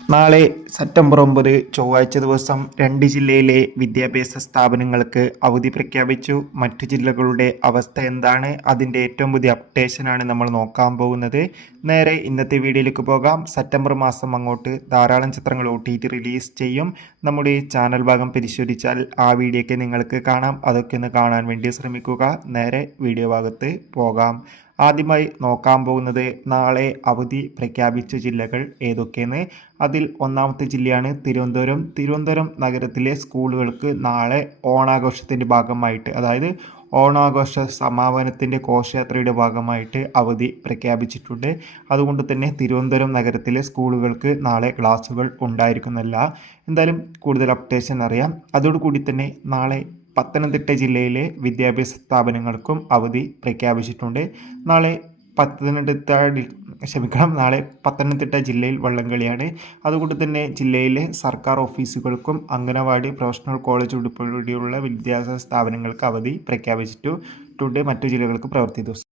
നാളെ സെപ്റ്റംബർ ഒമ്പത് ചൊവ്വാഴ്ച ദിവസം രണ്ട് ജില്ലയിലെ വിദ്യാഭ്യാസ സ്ഥാപനങ്ങൾക്ക് അവധി പ്രഖ്യാപിച്ചു. മറ്റു ജില്ലകളുടെ അവസ്ഥ എന്താണ്? അതിന്റെ ഏറ്റവും പുതിയ അപ്ഡേഷനാണ് നമ്മൾ നോക്കാൻ പോകുന്നത്. നേരെ ഇന്നത്തെ വീഡിയോയിലേക്ക് പോകാം. സെപ്റ്റംബർ മാസം അങ്ങോട്ട് ധാരാളം ചിത്രങ്ങൾ ഒ ടി റിലീസ് ചെയ്യും. നമ്മുടെ ചാനൽ ഭാഗം പരിശോധിച്ചാൽ ആ വീഡിയോയ്ക്ക് നിങ്ങൾക്ക് കാണാം. അതൊക്കെ ഒന്ന് കാണാൻ വേണ്ടി ശ്രമിക്കുക. നേരെ വീഡിയോ ഭാഗത്ത് പോകാം. ആദ്യമായി നോക്കാൻ പോകുന്നത് നാളെ അവധി പ്രഖ്യാപിച്ച ജില്ലകൾ ഏതൊക്കെയെന്ന്. അതിൽ ഒന്നാമത്തെ ജില്ലയാണ് തിരുവനന്തപുരം. തിരുവനന്തപുരം നഗരത്തിലെ സ്കൂളുകൾക്ക് നാളെ ഓണാഘോഷത്തിന്റെ ഭാഗമായിട്ട് അതായത് ഓണാഘോഷ സമാപനത്തിന്റെ ഘോഷയാത്രയുടെ ഭാഗമായിട്ട് അവധി പ്രഖ്യാപിച്ചിട്ടുണ്ട്. അതുകൊണ്ട് തന്നെ തിരുവനന്തപുരം നഗരത്തിലെ സ്കൂളുകൾക്ക് നാളെ ക്ലാസ്സുകൾ ഉണ്ടായിരിക്കുന്നല്ല എന്തായാലും കൂടുതൽ അപ്ഡേഷൻ അറിയാം. അതോടുകൂടി തന്നെ നാളെ പത്തനംതിട്ട ജില്ലയിലെ വിദ്യാഭ്യാസ സ്ഥാപനങ്ങൾക്കും അവധി പ്രഖ്യാപിച്ചിട്ടുണ്ട്. നാളെ പത്തനംതിട്ട ക്ഷമിക്കണം നാളെ പത്തനംതിട്ട ജില്ലയിൽ വള്ളംകളിയാണ്. അതുകൊണ്ട് തന്നെ ജില്ലയിലെ സർക്കാർ ഓഫീസുകൾക്കും അംഗനവാടി പ്രൊഫഷണൽ കോളേജ് ഉൾപ്പെടെയുള്ള വിദ്യാഭ്യാസ സ്ഥാപനങ്ങൾക്ക് അവധി പ്രഖ്യാപിച്ചിട്ടുണ്ട് മറ്റു ജില്ലകൾക്ക് പ്രവൃത്തി ദിവസം